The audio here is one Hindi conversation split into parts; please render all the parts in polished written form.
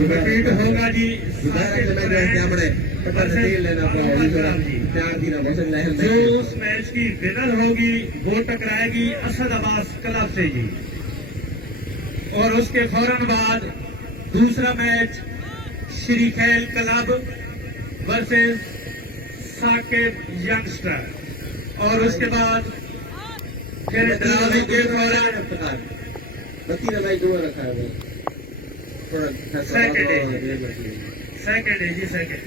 रिपीट होगा जी। जो उस मैच की विनर होगी वो टकराएगी असद अब्बास क्लब से जी। और उसके फौरन बाद दूसरा मैच श्री खेल क्लब वर्सेस साकिब यंगस्टर। और उसके बाद फिर के फौरन सेकंड है जी, सेकंड।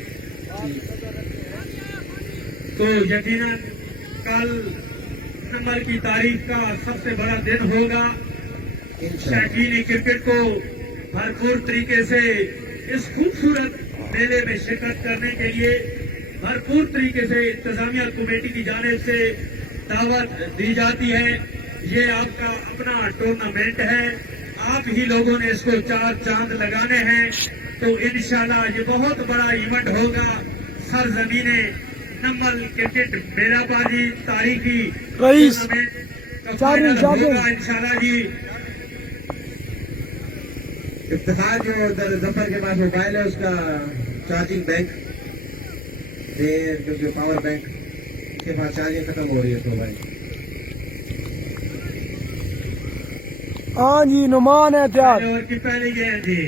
तो यकीनन कल नंबर की तारीख का सबसे बड़ा दिन होगा। शौकीन क्रिकेट को भरपूर तरीके से इस खूबसूरत मेले में शिरकत करने के लिए भरपूर तरीके से इंतजामिया कमेटी की जानिब से दावत दी जाती है। ये आपका अपना टूर्नामेंट है, आप ही लोगों ने इसको चार चांद लगाने हैं। तो इंशाल्लाह ये बहुत बड़ा इवेंट होगा। सरजमीने नंबर क्रिकेट मेलाबाजी तारीखी टूर्नामेंट होगा इंशाल्लाह जी। इफ्तिखार जो जफर के पास मोबाइल है उसका चार्जिंग बैंक क्योंकि पावर बैंक के पास चार्जिंग खत्म हो रही है मोबाइल। हाँ जी नुमान है तैयार। और की पहली गेंद जी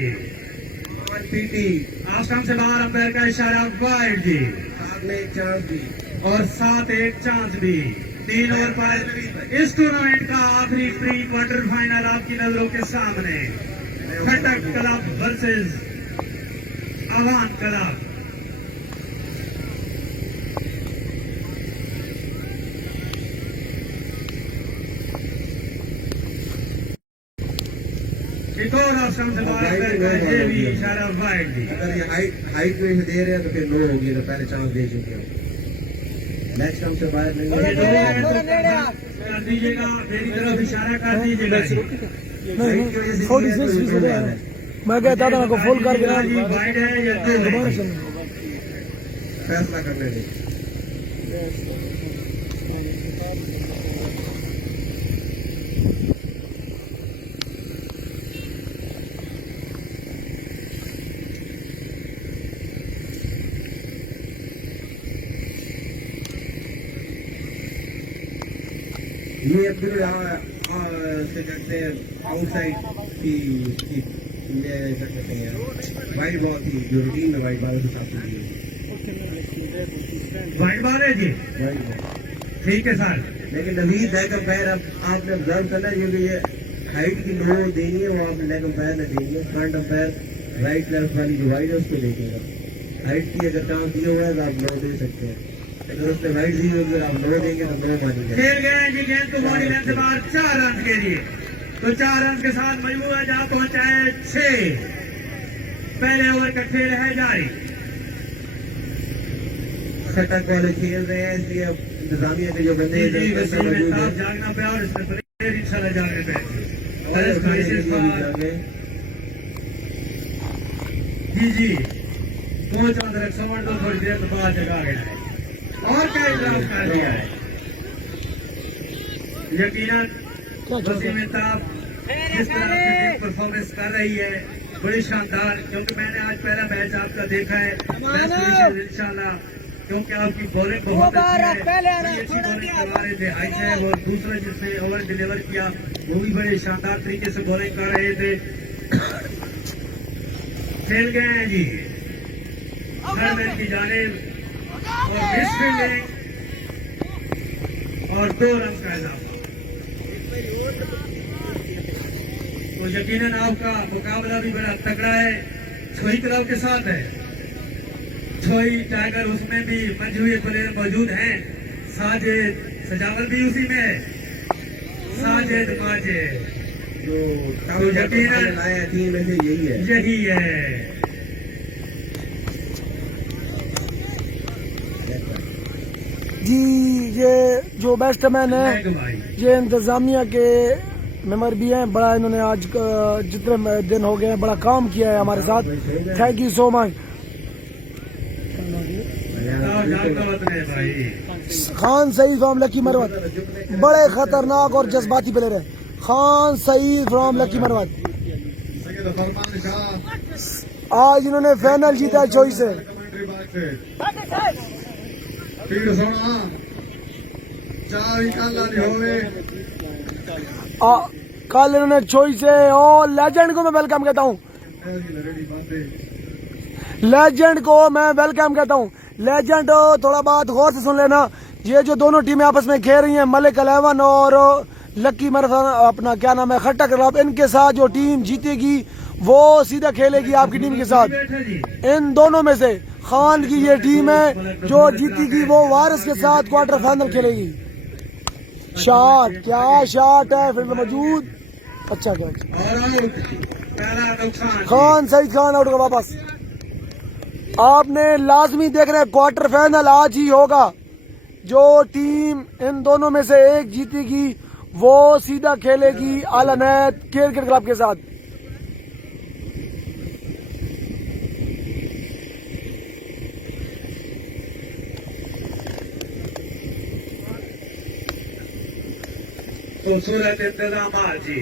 पीटी आसाम से बाहर अंपायर का इशारा वाइड जी। साथ में एक चांस भी और साथ एक चांस भी। 3 ओवर पर इस टूर्नामेंट का आखिरी प्री क्वार्टर फाइनल आपकी नजरों के सामने खटक क्लब वर्सेस अवान क्लब। एक और आसाम से बाहर ये भी इशारा वाइड जी। अगर ये हाइट में से दे रहे हैं तो फिर नो होगी, तो पहले चांस दे चुके हैं। नेक्स्ट हम से बाहर नहीं कर दीजिएगा, मेरी तरफ इशारा कर दीजिएगा जी। मैं कहता था को फुल करके वाइड है या फैसला करने दें। ये फिर से कहते हैं आउटसाइड की क्या कहते हैं वाइड बॉल थी, जो रूटीन में वाइड बॉल के साथ वाइड बॉल है जी। वाइड बॉल ठीक है सर, लेकिन नवीद लेग अंपायर अब आपने ऑब्जर्व करना है, क्योंकि ये हाइट की नो देनी है वो आपने लेग अंपायर ने देनी है। फ्रंट अंपायर राइट लेफ्ट वाली जो वाइड है उसको देखेगा। हाइट की अगर चांस दिया हुआ है तो आप नो दे सकते हैं, अगर उसने वाइड दी होगी आप नो देंगे तो नो मानेंगे। खेल गए जी गेंद को बॉडी लेंथ से बाहर 4 रन के लिए। तो 4 रन के साथ मजबूर जहां पहुंचा है 6। पहले ओवर का खेल है जारी। खटक वाले खेल रहे हैं, इसलिए अब इंतजामिया के जो बंदे जागना पे और इसमें प्लेयर इंशाल्लाह जागने पे जी पहुंच अंदर समझ लो थोड़ी देर बाद जगा गया है और क्या इंतजाम कर दिया है। यकीनन वसीम साहब जिस तरह की परफॉर्मेंस कर रही है बड़ी शानदार, क्योंकि मैंने आज पहला मैच आपका देखा है इंशाल्लाह, क्योंकि आपकी बॉलिंग बहुत अच्छी है, बड़ी अच्छी बॉलिंग करवा रहे थे। हाई साहब और दूसरा जिसने ओवर डिलीवर किया वो भी बड़े शानदार तरीके से बॉलिंग कर रहे थे। खेल गए हैं जी मैच की जानिब और मिसफील्डिंग और 2 रन का इजाफा। तो यकीनन आपका मुकाबला भी बड़ा तगड़ा है, छोई क्लब के साथ है। छोई टाइगर उसमें भी मंजे हुए प्लेयर मौजूद हैं। साजिद सजावल भी उसी में है, साजिद माजिद। तो यकीनन लाया 3 में से यही है। जी ये जो बैट्समैन है ये इंतजामिया के मेंबर भी हैं। बड़ा इन्होंने आज जितने दिन हो गए हैं बड़ा काम किया है हमारे साथ। Thank you so much. Khan Saeed from Lakki Marwat, बड़े खतरनाक और जज्बाती प्लेयर है। खान सईद फ्रॉम लकी मरवत। आज इन्होंने फाइनल जीता चोई से। कमेंट्री बॉक्स से तीर सोना चार काला नहीं होवे कल इन्होंने चोई से। और लेजेंड को मैं वेलकम कहता हूँ, रेडी बातें लेजेंड को मैं वेलकम कहता हूँ। लेजेंड थोड़ा बात गौर से सुन लेना। ये जो दोनों टीमें आपस में खेल रही हैं, मलिक 11 और लक्की मैराथन, अपना क्या नाम है, खट्टा क्लब, इनके साथ जो टीम जीतेगी वो सीधा खेलेगी आपकी टीम के साथ। इन दोनों में से खान की ये टीम है जो जीतेगी वो वारिस के साथ क्वार्टर फाइनल खेलेगी। शॉट, क्या शॉट है, फील्ड मौजूद, अच्छा कैच, और आउट, पहला नुकसान। खान सईद खान आउट का वापस। आपने लाजमी देखना है क्वार्टर फाइनल आज ही होगा। जो टीम इन दोनों में से एक जीतेगी वो सीधा खेलेगी अल अनैत क्रिकेट क्लब के साथ। खूबसूरत इंतजाम जी,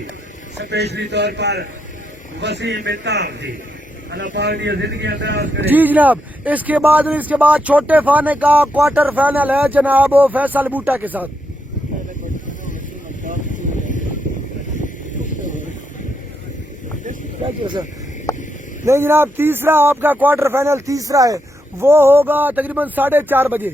स्पेशली तौर पर वसीम बिताब जी, अल्लाह पाक की जिंदगी दराज करे। जी जनाब, इसके बाद छोटे फाने का क्वार्टर फाइनल है जनाब फैसल बूटा के साथ। नहीं जनाब, तीसरा आपका क्वार्टर फाइनल तीसरा है, वो होगा तकरीबन 4:30 बजे।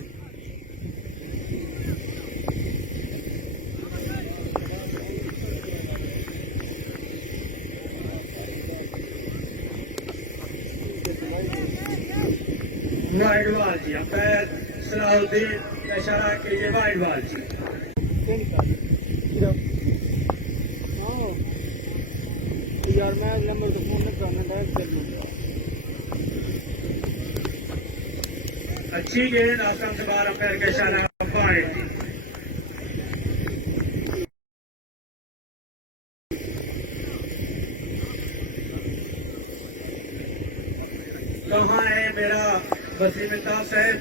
वाइड बॉल जी, अंपायर सलाहुद्दीन का इशारा कि ये वाइड बॉल जी। यार मैं नंबर का फोन नहीं करना, डायरेक्ट कर लूंगा। अच्छी गेंद आसम से बाहर, अंपायर का इशारा वाइड जी। कहाँ है मेरा वसीम बिताब साहब,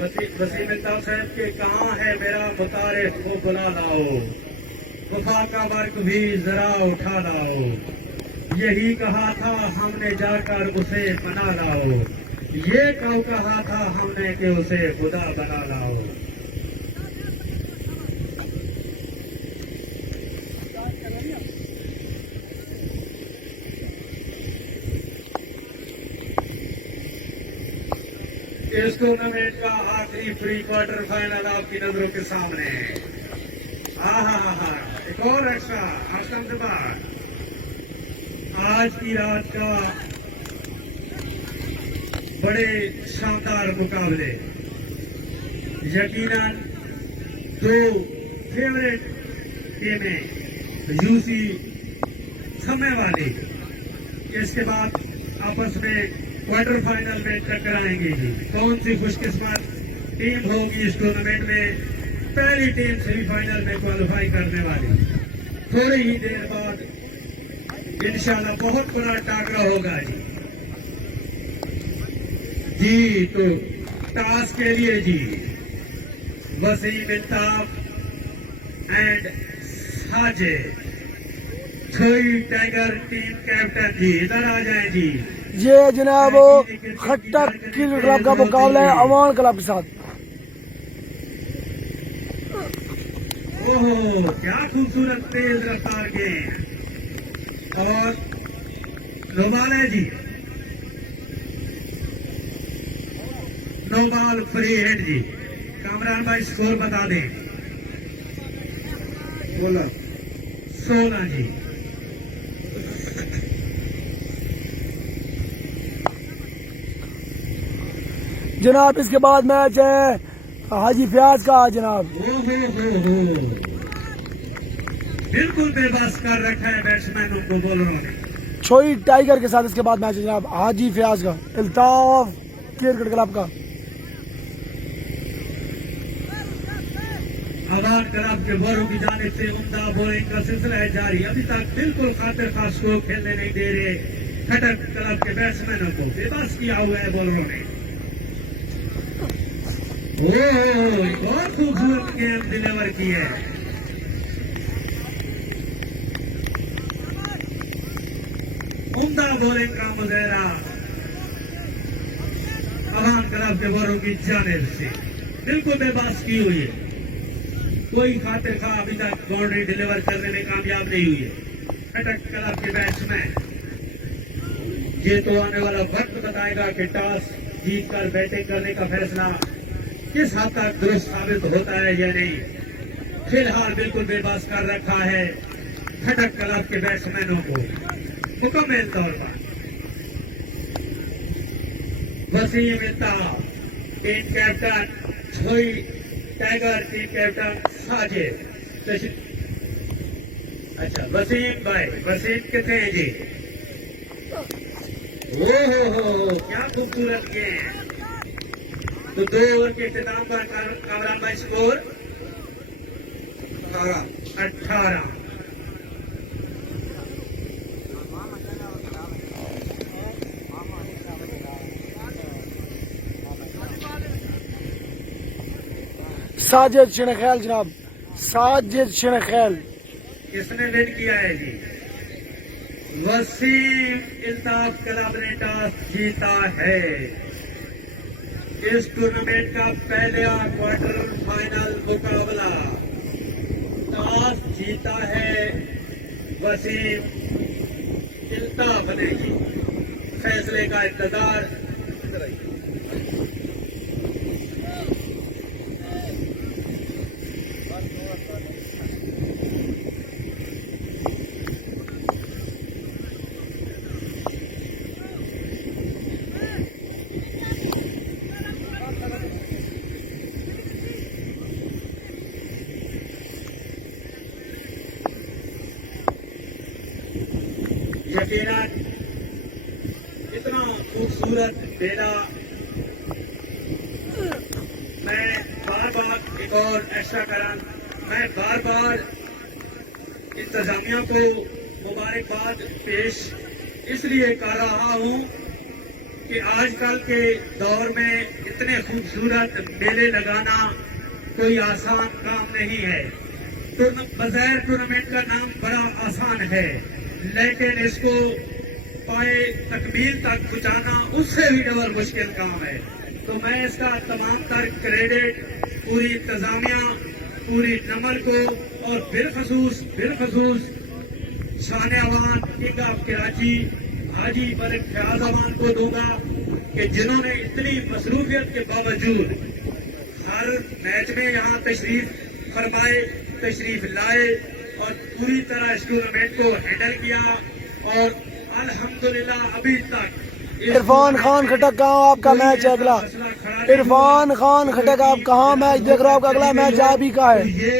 वसीम बिताब साहब के कहाँ है मेरा मुतारिफ को बुला लाओ, वफा का वर्क भी जरा उठा लाओ, यही कहा था हमने जाकर उसे बना लाओ, ये क्यों कहा था हमने कि उसे खुदा बना लाओ। इस टूर्नामेंट का आखिरी प्री क्वार्टर फाइनल आपकी नजरों के सामने है। हा, एक और एक्स्ट्रा आसम से बाहर। आज की रात का बड़े शानदार मुकाबले, यकीनन दो फेवरेट टीमें यूसी समय वाली इसके बाद आपस में क्वार्टर फाइनल में टकराएंगे जी। कौन सी खुशकिस्मत टीम होगी इस टूर्नामेंट में पहली टीम सेमीफाइनल में क्वालिफाई करने वाली। थोड़ी ही देर बाद इंशाल्लाह बहुत बड़ा टाकरा होगा जी। जी तो टास के लिए जी वसीम बिताब एंड साजिद, छोई टाइगर टीम कैप्टन जी इधर आ जाए जी। ये जनाब खट्टा क्रिकेट क्लब का मुकाबला है अवान क्लब के साथ। ओहो, क्या खूबसूरत तेज रफ्तार गेंद, और नो बॉल है जी, नो बॉल फ्री हिट जी। कामरान भाई स्कोर बता दें। 16 जी। जनाब इसके बाद मैच है हाजी फयाज का जनाब। बिल्कुल बेबस कर रखा है बैट्समैनों को बॉलरों ने। छोई टाइगर के साथ इसके बाद मैच है जनाब हाजी फयाज का, अल्ताफ क्रिकेट क्लब का। अवान क्लब के बॉलों की जानिब से उम्दा बॉलिंग का सिलसिला है जारी। अभी तक बिल्कुल खातिर खास को खेलने नहीं दे रहे खटक क्लब के बैट्समैनों को, बेबस किया हुआ है बॉलरों ने। बहुत खूबसूरत गेम डिलीवर की है। उम्दा बॉलिंग का मुजाहरा क्लब के वालों की जानिब से बिल्कुल बेबस की हुई है। कोई खातिर खा अभी तक बाउंड्री डिलीवर करने में कामयाब नहीं हुई है। खटक क्लब के बैट्समैन, ये तो आने वाला वक्त बताएगा कि टॉस जीतकर बैटिंग करने का फैसला किस हद तक दुरुस्त साबित होता है या नहीं। फिलहाल बिल्कुल बेबस कर रखा है खटक क्लब के बैट्समैनों को मुकम्मल तौर पर। वसीम इल्ताफ टीम कैप्टन, छोई टाइगर टीम कैप्टन साजिद। अच्छा वसीम भाई, वसीम कितने हैं जी? हो क्या खूबसूरत गेम। तो 2 ओवर के इख्तिताम पर कामरान भाई स्कोर 18। साजिद शिनखैल जनाब, साजिद शिनखैल। किसने विन किया है जी? वसीम इल्ताफ क्लब ने टॉस जीता है। इस टूर्नामेंट का पहला क्वार्टर फाइनल मुकाबला टॉस जीता है वसीम इल्ताफ ने जी। फैसले का इंतजार। यकीनन इतना खूबसूरत मेला मैं बार बार एक और एक्स्ट्रा करन मैं बार बार इंतजामिया को मुबारकबाद पेश इसलिए कर रहा हूं कि आजकल के दौर में इतने खूबसूरत मेले लगाना कोई आसान काम नहीं है। बज़ाहिर टूर्नामेंट का नाम बड़ा आसान है, लेकिन इसको पाए तकमील तक पहुंचाना उससे भी डबल मुश्किल काम है। तो मैं इसका तमाम तर क्रेडिट पूरी इंतजामिया, पूरी नमल को और बिलखसूस शान अवान किंग ऑफ कराची हाजी मलिक फयाज अवान को दूंगा कि जिन्होंने इतनी मसरूफियत के बावजूद हर मैच में यहाँ तशरीफ फरमाए, तशरीफ लाए और पूरी तरह इस टूर्नामेंट को हैंडल किया। और अल्हम्दुलिल्लाह अभी तक इरफान खान खटक कहाँ आपका मैच है अगला? इरफान खान खटक आप कहाँ मैच देख रहे हो? आपका अगला मैच आ भी का है? ये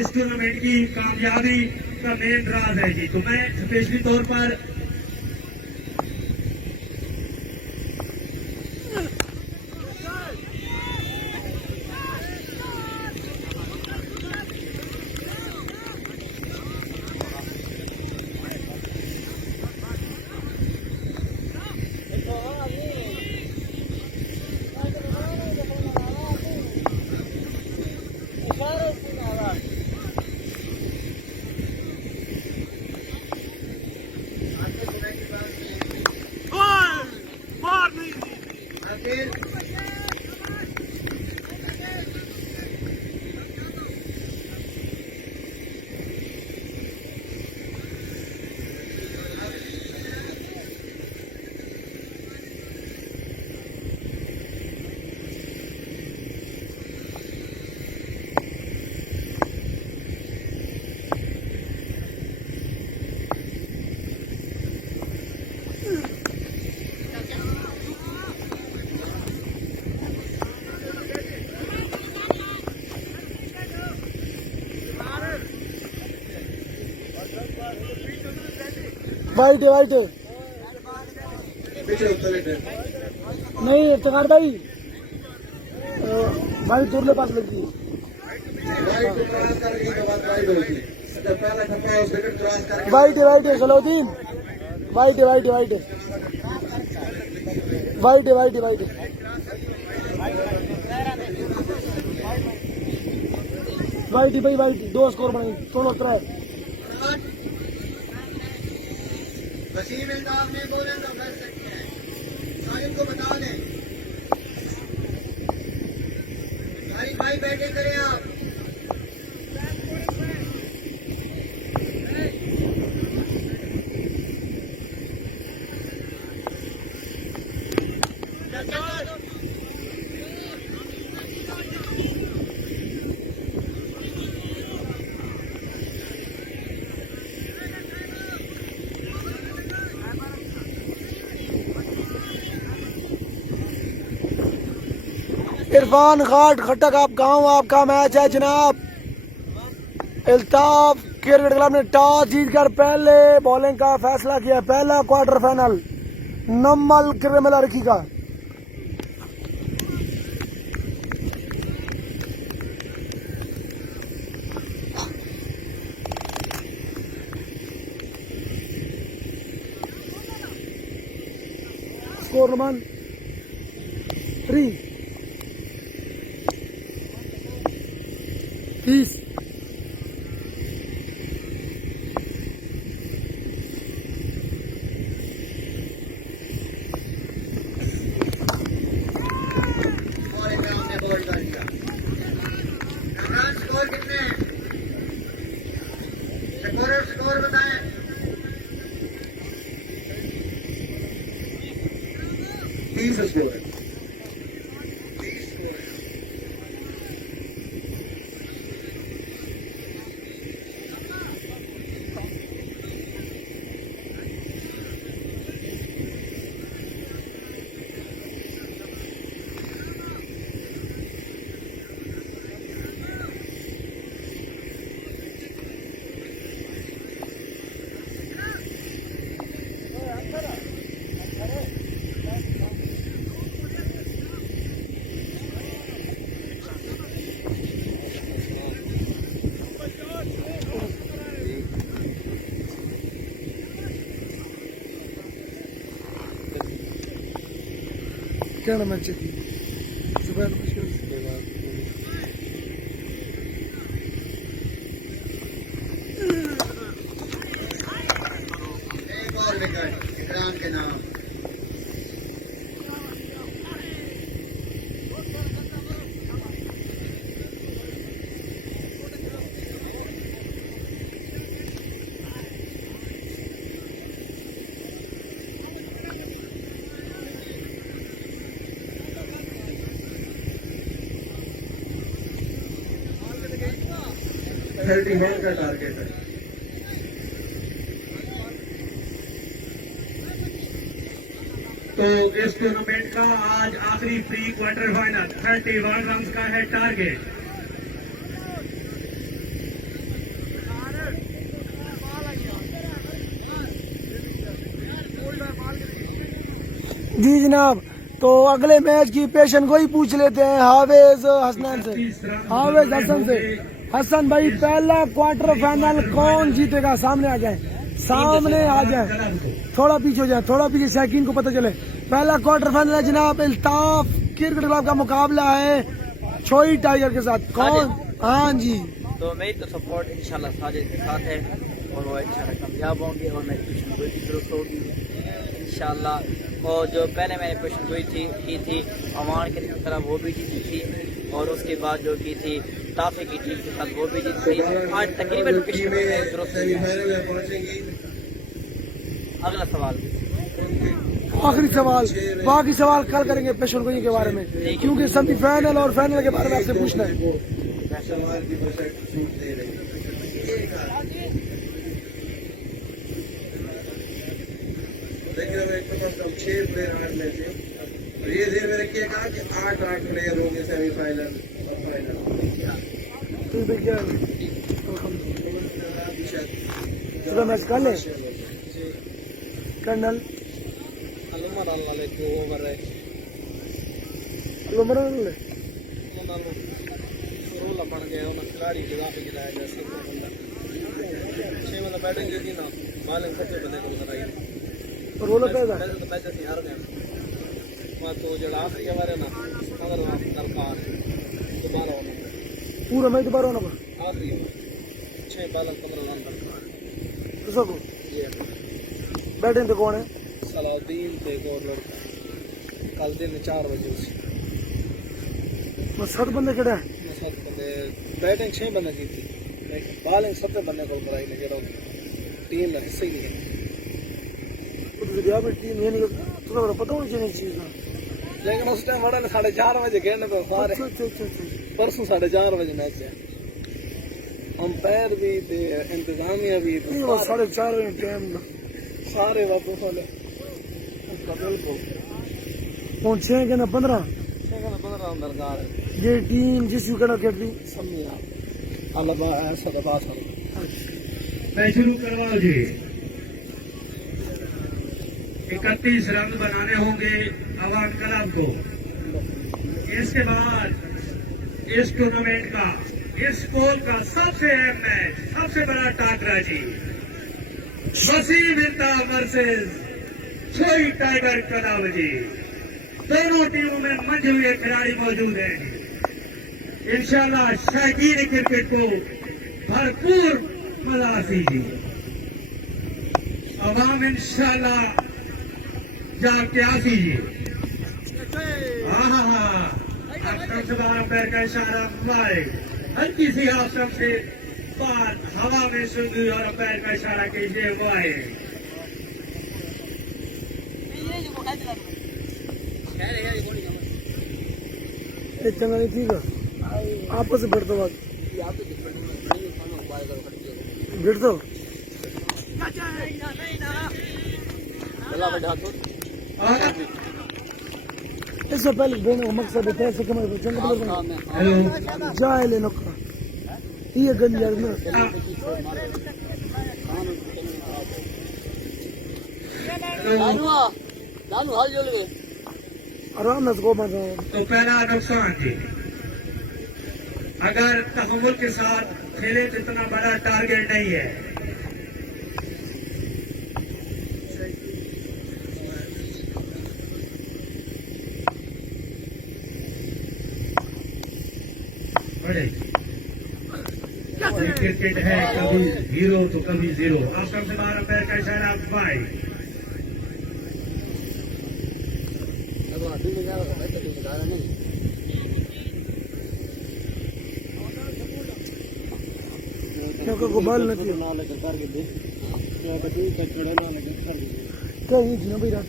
इस टूर्नामेंट की कामयाबी का मेन राज है जी। तो मैं स्पेशली तौर पर वाइट नहीं इफ्तार भाई, भाई दूरले पास लगी वाइट है सलाउद्दीन, वाइट भाई वाइट 2 स्कोर बने दोनों तरह। वसीम इल्ताफ ने बोले तो कर सकते हैं, साहिब को बता दें। बैटिंग करें आप। इरफान घाट खटक आप गांव आपका मैच है जनाब। इल्ताफ क्रिकेट क्लब ने टॉस जीतकर पहले बॉलिंग का फैसला किया। पहला क्वार्टर फाइनल नम्मल क्रिमिनल लड़की का। Score number 3 30। बॉलिंग में हमने बॉल कर दिया। इमरान स्कोर कितने हैं? स्कोर बताएं। 30 स्कोर है। कहना मैच सुबह मुश्किल बॉल विकेट इमरान के नाम। थर्टी वन का टारगेट है। तो इस टूर्नामेंट का आज आखिरी प्री क्वार्टर फाइनल 31 रन का है टारगेट। जी जनाब। तो अगले मैच की पेशन गोई पूछ लेते हैं हावेज हसनैन से। हावेज हसन से। हसन भाई पहला क्वार्टर फाइनल कौन जीतेगा? सामने आ जाए, सामने आ जाए, थोड़ा पीछे हो जाए, थोड़ा पीछे शकीन को पता चले। पहला क्वार्टर फाइनल है जनाब। इल्ताफ क्रिकेट क्लब का मुकाबला है छोई टाइगर के साथ। कौन? हाँ जी। तो मेरी तो सपोर्ट इंशाल्लाह साजिद के साथ है और वो इंशाल्लाह कामयाब होंगे और मेरी पेशन गोई की जरूरत होगी इंशाल्लाह। और जो पहले मैंने पेशन गोई की थी अमान की तरफ वो भी जीती थी और उसके बाद जो की थी ताफे की टीम के साथ वो भी जीती थी। आज तकरीबन पेशन गोई दुरुस्त हुई है। अगला सवाल आखिरी सवाल, बाकी सवाल कल करेंगे पेशन गोई के बारे में, क्योंकि सेमीफाइनल और फाइनल के बारे में आपसे पूछना है। सवाल की छूट दे रही है। लेकिन हमें कम से कम 6 प्लेयर आठ में थे और ये दिन में रखिएगा कि 8 प्लेयर होंगे सेमीफाइनल और फाइनल। सुबह मैच कर ले कर्नल बन गया खिलाड़ी जगह पे गिराया जैसे बैटिंग की ना मालिक सबसे बंदे को बताइए रोल पैदा तो मैच ਅਸੀਂ हार गए मैं तो जो आखिरी हमारे ना अगर दरकार दोबारा होना पूरा मैच दोबारा होना पड़ा। आखिरी 6 बैलेंस 15 रन दरकार तो सबको बैटिंग पे कौन है? सलाउद्दीन थे और लड़का कल दिन 4 बजे 7 बंदे खड़े हैं। बैटिंग 6 बंदे की थी, बॉलिंग 7 बंदे को कराई ने जो टीम का हिस्सा ही नहीं है। तो दरिया में टीम ये नहीं थोड़ा पता होनी चाहिए चीज का, लेकिन उस टाइम बड़ा 4:30 बजे खेलने पे सारे परसों 4:30 बजे मैच है, अंपायर भी थे इंतजामिया भी थे 4:30 बजे टाइम ना सारे वापस वाले पहुंचे के ना 15 दरकार ये टीम जिस विकेट खेलती समझे अल्लाह ऐसा बात है। मैं शुरू करवाओ जी। 31 रन बनाने होंगे अवाम क्लब को। इसके बाद इस टूर्नामेंट का इस पोल का सबसे अहम मैच, सबसे बड़ा टाकरा जी, वसीम इंतजाम वर्सेस छोई टाइगर क्लब जी। दोनों टीमों में मंजे हुए खिलाड़ी मौजूद हैं। इंशाल्लाह शौकीन क्रिकेट को भरपूर मजा कीजिए। अवाम इंशाल्लाह जाके आ कीजिए। अंपायर का इशारा वाइड, हल्की सी आसम से बात हवा में सुनी और अंपायर का इशारा कीजिए वाइड। चंगा नहीं ठीक है आपस से बढ़ दो बात गिर दो इससे पहले देने का मकसद है पैसे कमाई हेलो जाए ले नुक्का ये गन यार ना आराम से को मत तो पहला नुकसान जी, अगर तहम्मुल के साथ खेले तो इतना बड़ा टारगेट नहीं है। बड़े क्रिकेट है, कभी हीरो तो कभी जीरो। आप सबसे बाहर अंपायर का इशारा बाई। को बाल न किया कहीं ना भाई रात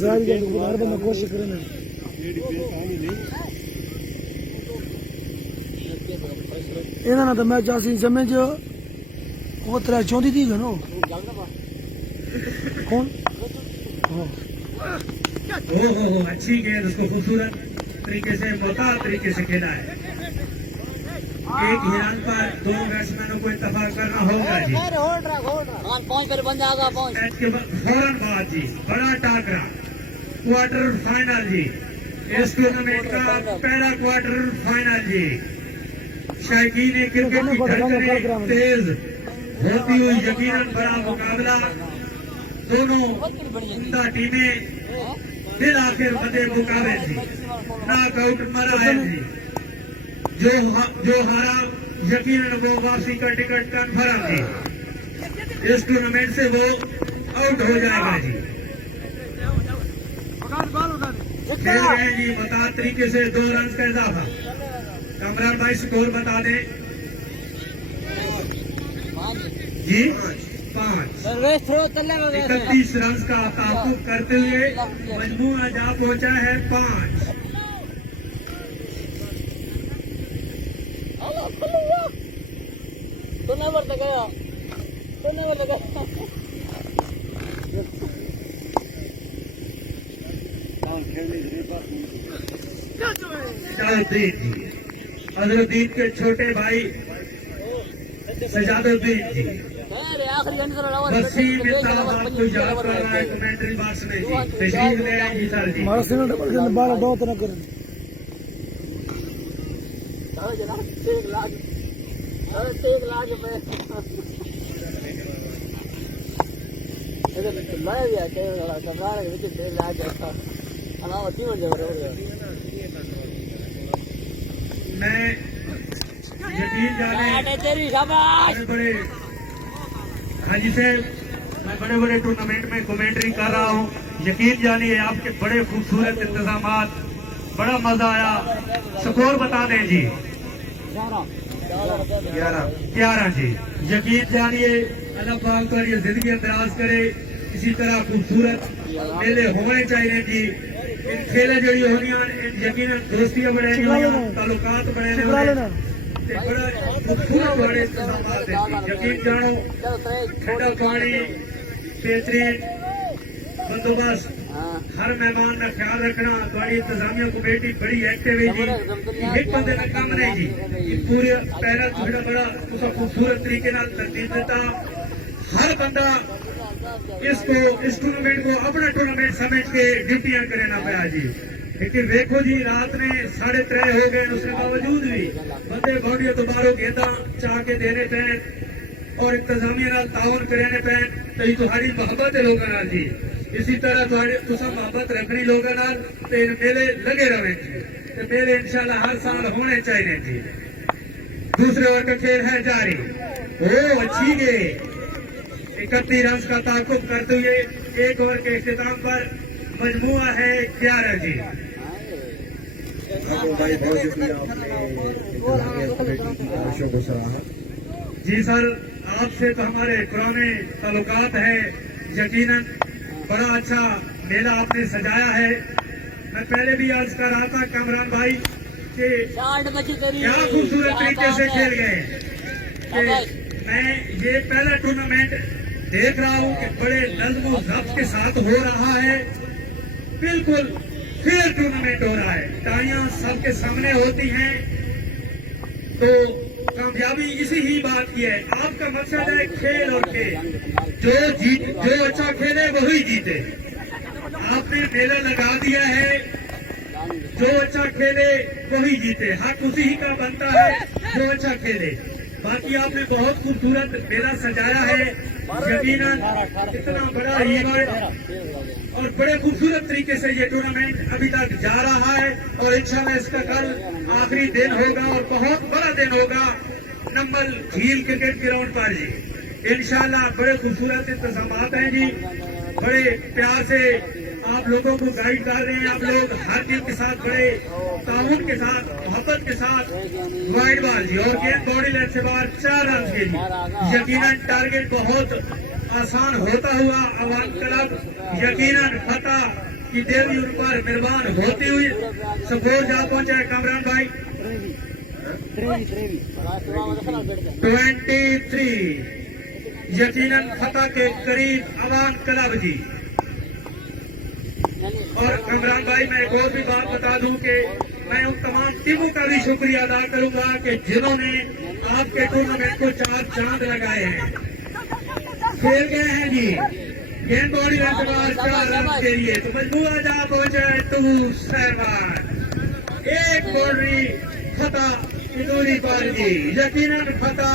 जारी के बार बार कोशिश करना इन्हें ना तो मैं जासी समय जो वो तरह चौंधी थी ना कौन हो अच्छी गेंद, उसको खूबसूरत तरीके से मुताल तरीके से खेला है। एक ही रन पर 2 बैट्समैनों को इत्तेफाक करना होगा जी। मैच के बाद फौरन बाद जी बड़ा टाकरा, क्वार्टर फाइनल जी, इस टूर्नामेंट का पहला क्वार्टर फाइनल जी। शौकीन क्रिकेट की धड़कनें तेज होती हुई यकीनन बड़ा मुकाबला, दोनों उम्दा टीमें फिर आखिर बदे मुकाबले थी, नॉकआउट मरा है जी। जो हारा यकीनन वो वापसी का टिकट कन्फर्म थी, इस टूर्नामेंट से वो आउट हो जाएगा जी। खेल गए जी बता तरीके से 2 रन का इजाफा। कमरान भाई स्कोर बता दें जी। 5 31 रन का ताकुब करते हुए मजमूआ जा पहुंचा है 5। अजरुद्दीन के छोटे भाई सजादुद्दीन जी वसीम इंतजाम आपको याद कर रहा है कमेंट्री बॉक्स में जी, तशरीफ ले आए जी सर जी। हमारा सिग्नल डबल के अंदर 12 दो तरह करें मैं यकीन जाने बड़े हाजी साहब, मैं बड़े बड़े टूर्नामेंट में कमेंट्री कर रहा हूँ, यकीन जानिए आपके बड़े खूबसूरत इंतजामात, बड़ा मजा आया। स्कोर बता दें जी। 11 जी। यकीन जानिए अल्लाह पाक पर ये जिंदगी दराज करे, इसी तरह खूबसूरत मेले होने चाहिए जी। इन खेल जड़ी होनियां यकीन दोस्तियां बढ़ानी होनियां, ताल्लुकात बढ़ाने होने ते बड़ा खूबसूरत बड़े इंतजामात हैं। यकीन जानो ठंडा पानी, बेहतरीन बंदोबस्त, हर मेहमान का ख्याल रखना, तुम्हारी इंतजामिया कमेटी बड़ी एक्टिव है जी। एक बंदे का काम नहीं जी, ये पूरे पहला थोड़ा बड़ा तुसा खूबसूरत तरीके नाल तरतीब दिता। हर बंदा इसको इस टूर्नामेंट को अपना टूर्नामेंट समझ के ड्यूटियां करना पाया जी। लेकिन देखो जी रात ने 3:30 हो गए, उसके बावजूद भी बंदे बाउंड्री दोबारा गेंदा चाह के देने पे और इंतजामिया नाल ताउन करने पे, तो ये तुम्हारी मोहब्बत है लोगों नाल जी। इसी तरह तुसा मोहब्बत रखनी लोगों नाल, तो इन मेले लगे रहे जी। तो मेले इंशाल्लाह हर साल होने चाहिए जी। दूसरे ओवर का खेल है जारी। ओ अच्छी गेंद, 31 रन का ताकुब करते हुए एक ओवर के इख्तिताम पर मजमुआ है 11 जी। आपको भाई बहुत शुक्रिया, आपने इंतजामिया कमेटी की कोशिशों को सराहा। जी सर, आपसे तो हमारे पुराने ताल्लुकात है, यकीनन बड़ा अच्छा मेला आपने सजाया है। मैं पहले भी अर्ज कर रहा था कामरान भाई कि क्या खूबसूरत तरीके से खेल गए कि मैं ये पहला टूर्नामेंट देख रहा हूँ कि बड़े नज़्म और ज़ब्त के साथ हो रहा है, बिल्कुल फेयर टूर्नामेंट हो रहा है, तालियां सबके सामने होती हैं। तो कामयाबी इसी ही बात की है। आपका मकसद है खेल और खेल, जो अच्छा खेले वही जीते। आपने मेला लगा दिया है, जो अच्छा खेले वही जीते, हक उसी ही का बनता है जो अच्छा खेले। बाकी आपने बहुत खूबसूरत मेला सजाया है, यकीनन इतना बड़ा इवेंट और बड़े खूबसूरत तरीके से ये टूर्नामेंट अभी तक जा रहा है और इंशाल्लाह इसका कल आखिरी दिन होगा और बहुत बड़ा दिन होगा नंबल झील क्रिकेट ग्राउंड पर जी। इंशाल्लाह बड़े खूबसूरत इंतजामात हैं जी, बड़े प्यार से आप लोगों को गाइड कर रहे हैं। आप लोग हर टीम के साथ बड़े ताउन के साथ, मोहब्बत के साथ वाइड बॉल जी और गेंद बॉडी लाइन से बाहर 4 रन के लिए। यकीनन टारगेट बहुत आसान होता हुआ अवाम क्लब यकीनन फतह की देवी उन पर मेहरबान होती हुई सपोर्ट जा पहुंचे हैं कामरान भाई। 23 यकीनन फतह के करीब अवाम क्लब जी। और कामरान भाई मैं एक और भी बात बता दूं कि मैं उन तमाम टीमों का भी शुक्रिया अदा करूंगा कि जिन्होंने आपके टूर्नामेंट को 4 चांद लगाए हैं, खेल गए हैं जी। गेंद बॉडी रन के बाद 4 रन के लिए तो मजबूरा जा पहुंचे 2-7। एक बाउंड्री फतह की दूरी पर जी, यकीनन फतह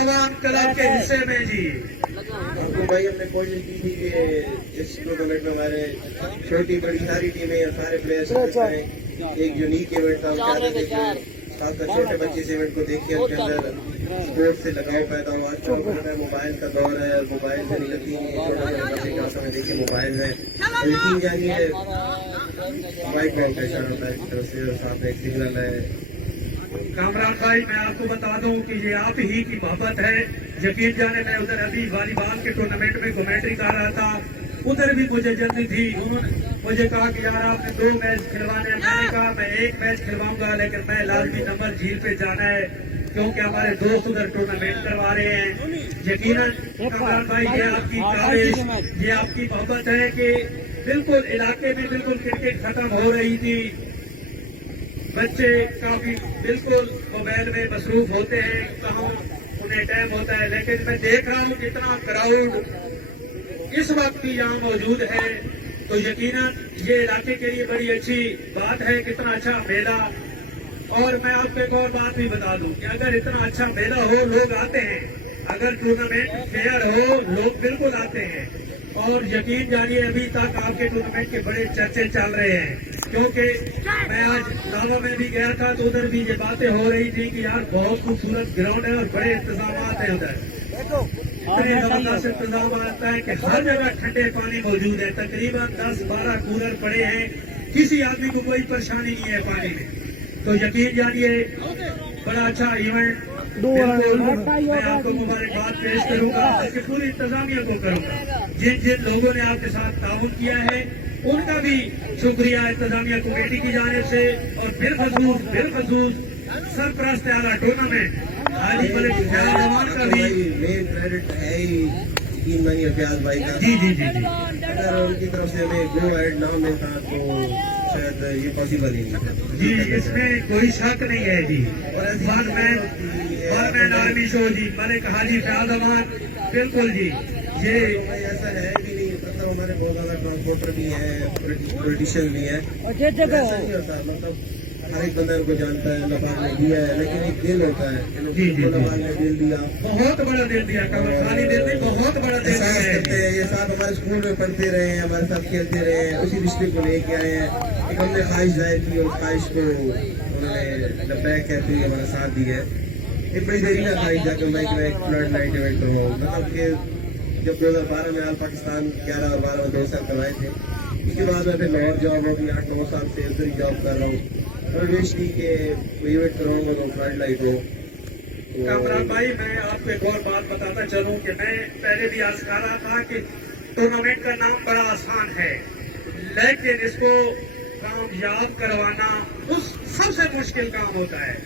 अवाम क्लब के हिस्से में जी। आपको भाई हमने कोशिश की थी कि इस टूर्नामेंट में हमारे छोटी बड़ी सारी टीमें और सारे प्लेयर्स एक यूनिक इवेंट था। हम चाहते थे कि खासकर छोटे बच्चे इस इवेंट को देखिए, उनके अंदर स्पोर्ट्स से लगाव पैदा हुआ। आज मोबाइल का दौर है, मोबाइल से निकलती नहीं छोटे बच्चे के हाथों में देखिए मोबाइल है। यकीन जानिए माइक का इशारा होता है, तरफ से साथ एक सिग्नल है। कामरान भाई मैं आपको बता दूं कि ये आप ही की मोहब्बत है। यकीन जाने मैं उधर अभी वॉलीबॉल के टूर्नामेंट में कमेंट्री कर रहा था, उधर भी मुझे जल्दी थी। उन्होंने मुझे कहा कि यार आपने 2 मैच खिलवाने हैं। मैंने कहा मैं 1 मैच खिलवाऊंगा, लेकिन मैं लाजमी नंबर झील पे जाना है क्योंकि हमारे दोस्त उधर टूर्नामेंट करवा रहे हैं। यकीनन कामरान भाई ये आपकी काविश, ये आपकी मोहब्बत है कि बिल्कुल इलाके में बिल्कुल क्रिकेट खत्म हो रही थी, बच्चे काफी बिल्कुल मोबाइल में मसरूफ होते हैं, कहाँ उन्हें टाइम होता है। लेकिन मैं देख रहा हूँ कितना क्राउड इस वक्त भी यहाँ मौजूद है, तो यकीनन ये इलाके के लिए बड़ी अच्छी बात है, कितना अच्छा मेला। और मैं आपको एक और बात भी बता दूं कि अगर इतना अच्छा मेला हो, लोग आते हैं अगर टूर्नामेंट फेयर हो लोग बिल्कुल आते हैं। और यकीन जानिए अभी तक आपके टूर्नामेंट के बड़े चर्चे चल रहे हैं, क्योंकि मैं आज नावा में भी गया था तो उधर भी ये बातें हो रही थी कि यार बहुत खूबसूरत ग्राउंड है और बड़े इंतजाम हैं उधर, इतने जबरदस्त इंतजाम आता है कि हर जगह ठंडे पानी मौजूद है। तकरीबन 10-12 कूलर पड़े हैं, किसी आदमी को कोई परेशानी नहीं है पानी में। तो यकीन जानिए बड़ा अच्छा इवेंट, बिल्कुल मैं आपको मुबारकबाद पेश करूंगा, इसकी पूरी इंतजामिया को करूंगा। जिन जिन लोगों ने आपके साथ ताउन किया है उनका भी शुक्रिया इंतजामिया कमेटी की जानिब से। और बिलखसूस सरपरस्त आला टूर्नामेंट हाजी मलिक फैयाज अमान का भी मेन क्रेडिट है ही यकीन मानिए फैयाज भाई का। जी जी जी जी अगर उनकी तरफ से हमें गो एड ना मिलता तो शायद ये पॉसिबल ही नहीं था। जी, इसमें कोई शक नहीं है जी। और आर्मी शो जी मलिक हाजी फैयाज अमान, बिल्कुल जी। ये ऐसा है कि नहीं, मतलब हमारे बहुत ज्यादा ट्रांसपोर्टर भी है, पॉलिटिशियन भी है, ऐसा नहीं होता। मतलब हर एक बंदा उनको जानता है, नफाज ने दिया है, लेकिन एक दिल होता है। जी, जी, नफाज ने दिल दिया, बहुत बड़ा दिल दिया, खाली दिल नहीं, बहुत बड़ा दिल एहसास दिया करते हैं। ये साथ हमारे स्कूल में पढ़ते रहे हैं, हमारे साथ खेलते रहे हैं, उसी रिश्ते को लेके आए हैं। एक हमने ख्वाहिश जाहिर की और ख्वाहिश को उन्होंने लबैक कहते हुए हमारा साथ दिया है। एक बड़ी देरीला ख्वाहिश जाकर मैं एक फ्लड नाइट इवेंट करवाऊँ, मतलब कि जब 2012 में आल पाकिस्तान 11 और 12 में 2 साल करवाए थे, उसके बाद मैं फिर लाहौर जॉब हो गई, 8-9 साल से उधर ही जॉब कर रहा हूँ। और विश की कि इवेंट कराऊंगा तो फ्लड लाइट हो। कामरान भाई, मैं आपको एक और बात बताता चलूं कि मैं पहले भी अर्ज कर रहा था कि टूर्नामेंट का नाम बड़ा आसान है, लेकिन इसको कामयाब करवाना उस सबसे मुश्किल काम होता है।